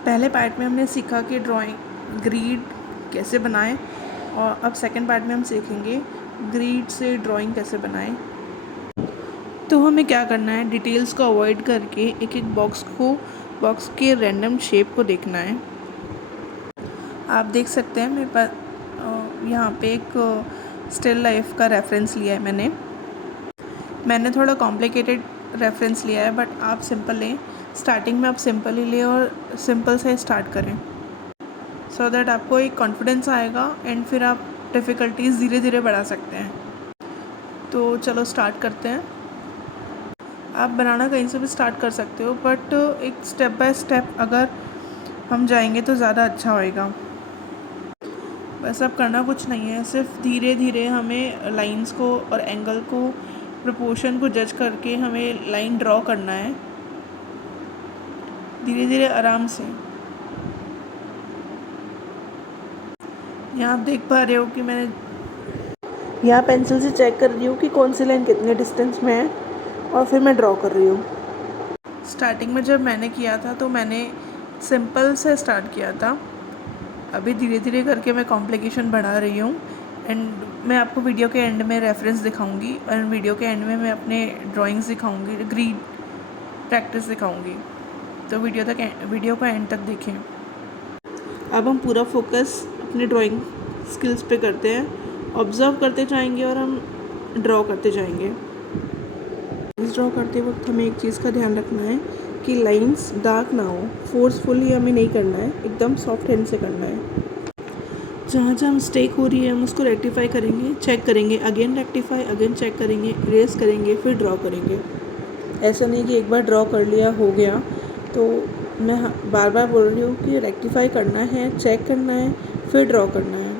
पहले पार्ट में हमने सीखा कि ड्राइंग ग्रिड कैसे बनाएं, और अब सेकंड पार्ट में हम सीखेंगे ग्रिड से ड्राइंग कैसे बनाएं। तो हमें क्या करना है, डिटेल्स को अवॉइड करके एक एक बॉक्स के रैंडम शेप को देखना है। आप देख सकते हैं मेरे पास यहाँ पे एक स्टिल लाइफ का रेफरेंस लिया है मैंने थोड़ा कॉम्प्लिकेटेड रेफरेंस लिया है, बट आप सिंपल लें। स्टार्टिंग में आप सिंपल ही लें और सिंपल से स्टार्ट करें, सो दैट आपको एक कॉन्फिडेंस आएगा एंड फिर आप डिफ़िकल्टीज़ धीरे धीरे बढ़ा सकते हैं। तो चलो स्टार्ट करते हैं। आप बनाना कहीं से भी स्टार्ट कर सकते हो, बट एक स्टेप बाय स्टेप अगर हम जाएंगे तो ज़्यादा अच्छा होएगा। बस अब करना कुछ नहीं है, सिर्फ धीरे धीरे हमें लाइंस को और एंगल को, प्रोपोर्शन को जज करके हमें लाइन ड्रॉ करना है, धीरे धीरे आराम से। यहाँ आप देख पा रहे हो कि मैंने यहाँ पेंसिल से चेक कर रही हूँ कि कौन सी लाइन कितने डिस्टेंस में है, और फिर मैं ड्रॉ कर रही हूँ। स्टार्टिंग में जब मैंने किया था तो मैंने सिंपल से स्टार्ट किया था, अभी धीरे धीरे करके मैं कॉम्प्लिकेशन बढ़ा रही हूँ। एंड मैं आपको वीडियो के एंड में रेफरेंस दिखाऊंगी, और वीडियो के एंड में मैं अपने ड्राइंग्स दिखाऊंगी, ग्रीड प्रैक्टिस दिखाऊंगी। तो वीडियो को एंड तक देखें। अब हम पूरा फोकस अपने ड्राइंग स्किल्स पे करते हैं, ऑब्जर्व करते जाएंगे और हम ड्रॉ करते जाएंगे। ड्रॉ करते वक्त हमें एक चीज़ का ध्यान रखना है कि लाइंस डार्क ना हो, फोर्सफुली हमें नहीं करना है, एकदम सॉफ्ट हैंड से करना है। जहाँ जहाँ मिस्टेक हो रही है हम उसको रेक्टिफाई करेंगे, चेक करेंगे, अगेन रेक्टिफाई, अगेन चेक करेंगे, इरेज करेंगे, फिर ड्रॉ करेंगे। ऐसा नहीं कि एक बार ड्रॉ कर लिया हो गया। तो मैं बार बार बोल रही हूँ कि रेक्टिफाई करना है, चेक करना है, फिर ड्रॉ करना है।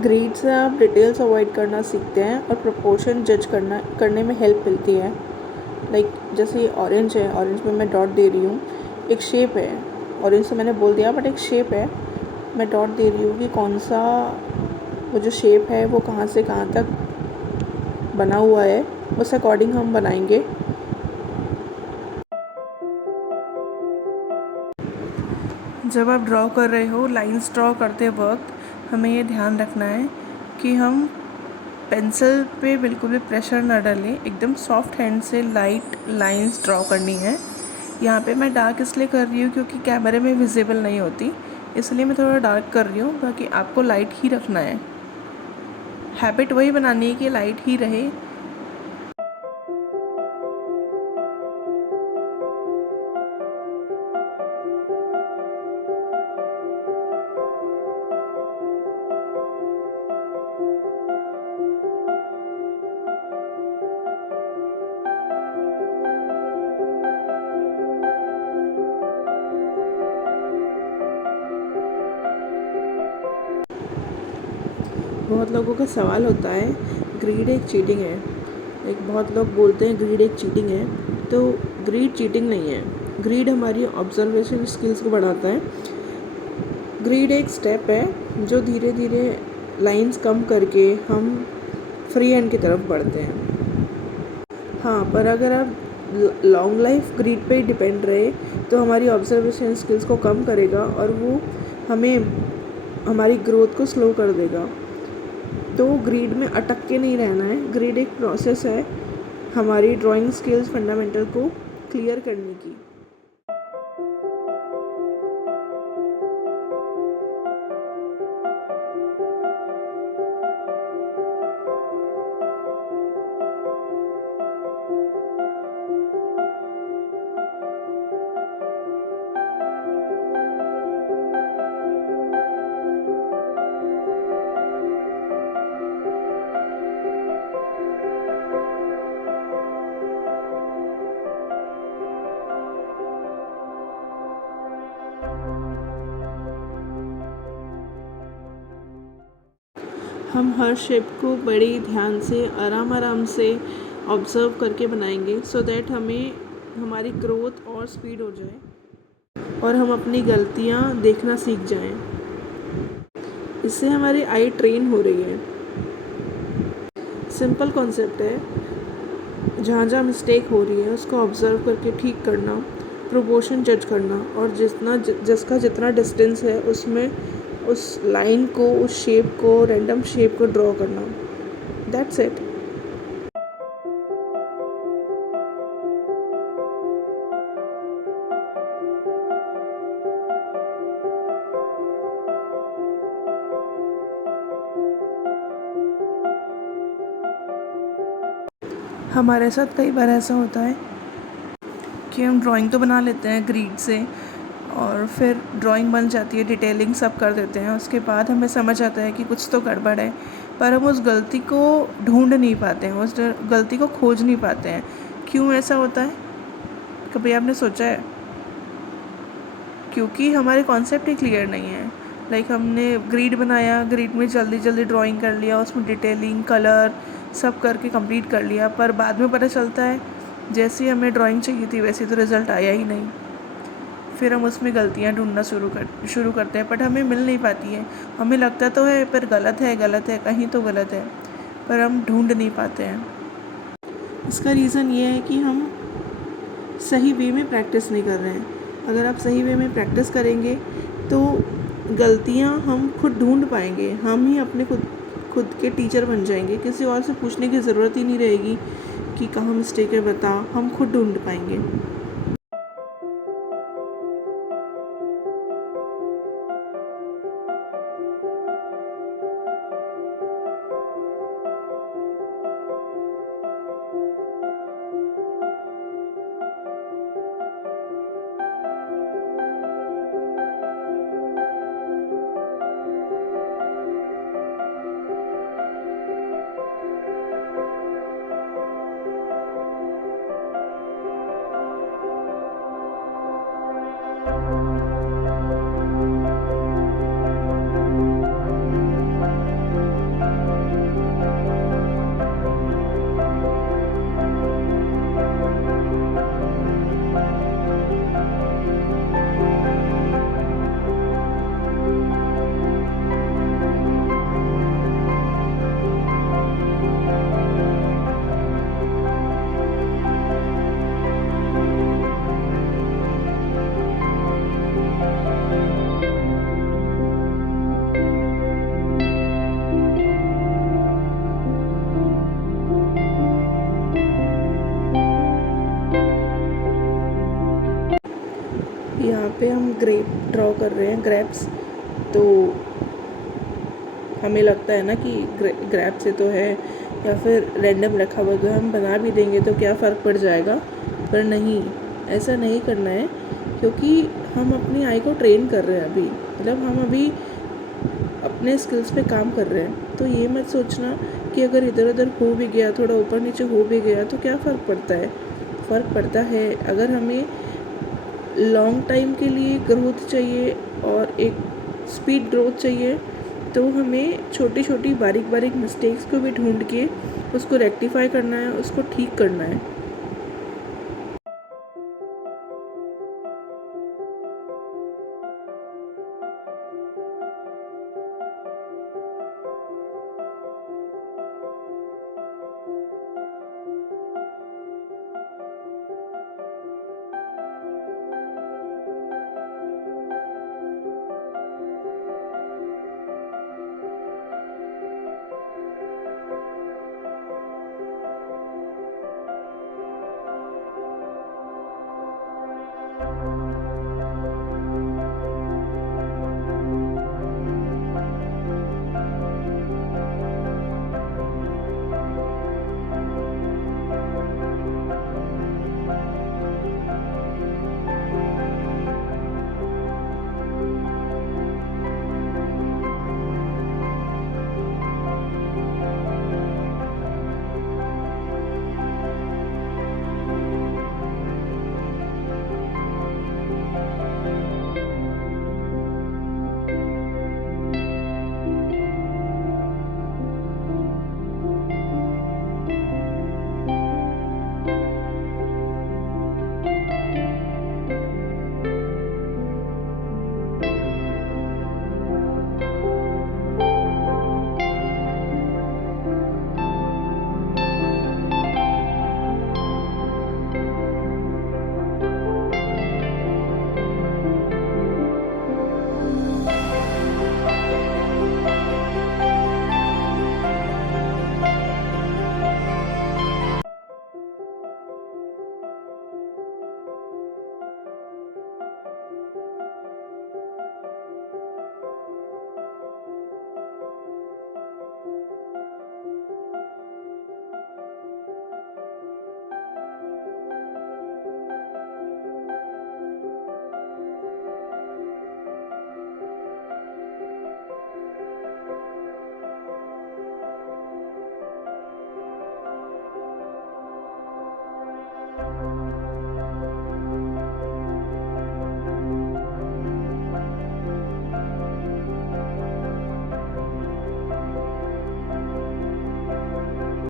ग्रिड से आप डिटेल्स अवॉइड करना सीखते हैं और प्रोपोर्शन जज करने में हेल्प मिलती है। लाइक जैसे ऑरेंज है, ऑरेंज में मैं डॉट दे रही हूँ, एक शेप है, ऑरेंज तो मैंने बोल दिया बट एक शेप है, मैं डॉट दे रही हूँ कि कौन सा वो जो शेप है वो कहाँ से कहाँ तक बना हुआ है, उस अकॉर्डिंग हम बनाएंगे। जब आप ड्रॉ कर रहे हो, लाइंस ड्रॉ करते वक्त हमें ये ध्यान रखना है कि हम पेंसिल पे बिल्कुल भी प्रेशर ना डालें, एकदम सॉफ्ट हैंड से लाइट लाइंस ड्रॉ करनी है। यहाँ पे मैं डार्क इसलिए कर रही हूँ क्योंकि कैमरे में विजिबल नहीं होती, इसलिए मैं थोड़ा डार्क कर रही हूँ। बाकी आपको लाइट ही रखना है, हैबिट वही बनानी है कि लाइट ही रहे। बहुत लोगों का सवाल होता है ग्रीड एक चीटिंग है। एक बहुत लोग बोलते हैं ग्रीड एक चीटिंग है, तो ग्रीड चीटिंग नहीं है। ग्रीड हमारी ऑब्जर्वेशन स्किल्स को बढ़ाता है। ग्रीड एक स्टेप है जो धीरे धीरे लाइंस कम करके हम फ्री हैंड की तरफ बढ़ते हैं। हाँ, पर अगर आप लॉन्ग लाइफ ग्रीड पे ही डिपेंड रहे तो हमारी ऑब्जर्वेशन स्किल्स को कम करेगा और वो हमें हमारी ग्रोथ को स्लो कर देगा। तो ग्रीड में अटक के नहीं रहना है। ग्रीड एक प्रोसेस है हमारी ड्राइंग स्किल्स फंडामेंटल को क्लियर करने की। हम हर शेप को बड़े ध्यान से आराम से ऑब्ज़र्व करके बनाएंगे, सो दैट हमें हमारी ग्रोथ और स्पीड हो जाए और हम अपनी गलतियाँ देखना सीख जाएं। इससे हमारी आई ट्रेन हो रही है। सिंपल कॉन्सेप्ट है, जहाँ जहाँ मिस्टेक हो रही है उसको ऑब्ज़र्व करके ठीक करना, प्रोपोर्शन जज करना, और जिसका जितना डिस्टेंस है उसमें उस लाइन को, उस शेप को, रैंडम शेप को ड्रॉ करना। That's it. हमारे साथ कई बार ऐसा होता है कि हम ड्राइंग तो बना लेते हैं ग्रीड से, और फिर ड्राइंग बन जाती है, डिटेलिंग सब कर देते हैं, उसके बाद हमें समझ आता है कि कुछ तो गड़बड़ है, पर हम उस गलती को ढूंढ नहीं पाते हैं, उस गलती को खोज नहीं पाते हैं। क्यों ऐसा होता है? कभी आपने सोचा है? क्योंकि हमारे कॉन्सेप्ट ही क्लियर नहीं है। लाइक हमने ग्रिड बनाया, ग्रिड में जल्दी जल्दी ड्राइंग कर लिया, उसमें डिटेलिंग, कलर सब करके कंप्लीट कर लिया, पर बाद में पता चलता है जैसी हमें ड्राइंग चाहिए थी वैसे तो रिज़ल्ट आया ही नहीं। फिर हम उसमें गलतियाँ ढूंढना शुरू करते हैं, बट हमें मिल नहीं पाती है। हमें लगता तो है पर गलत है, कहीं तो गलत है, पर हम ढूंढ नहीं पाते हैं। इसका रीज़न ये है कि हम सही वे में प्रैक्टिस नहीं कर रहे हैं। अगर आप सही वे में प्रैक्टिस करेंगे तो गलतियाँ हम खुद ढूंढ पाएंगे, हम ही अपने खुद के टीचर बन जाएंगे। किसी और से पूछने की ज़रूरत ही नहीं रहेगी कि कहाँ मिस्टेक है बता, हम खुद ढूंढ पाएंगे। यहाँ पे हम ग्रेप ड्रॉ कर रहे हैं, ग्रेप्स। तो हमें लगता है ना कि ग्रेप से तो है, या फिर रैंडम रखा हुआ तो हम बना भी देंगे तो क्या फ़र्क पड़ जाएगा। पर नहीं, ऐसा नहीं करना है, क्योंकि हम अपनी आई को ट्रेन कर रहे हैं अभी, मतलब हम अभी अपने स्किल्स पे काम कर रहे हैं। तो ये मत सोचना कि अगर इधर उधर हो भी गया, थोड़ा ऊपर नीचे हो भी गया तो क्या फ़र्क पड़ता है। फ़र्क पड़ता है। अगर हमें लॉन्ग टाइम के लिए ग्रोथ चाहिए और एक स्पीड ग्रोथ चाहिए, तो हमें छोटी छोटी बारीक बारीक मिस्टेक्स को भी ढूंढ के उसको रेक्टिफाई करना है, उसको ठीक करना है।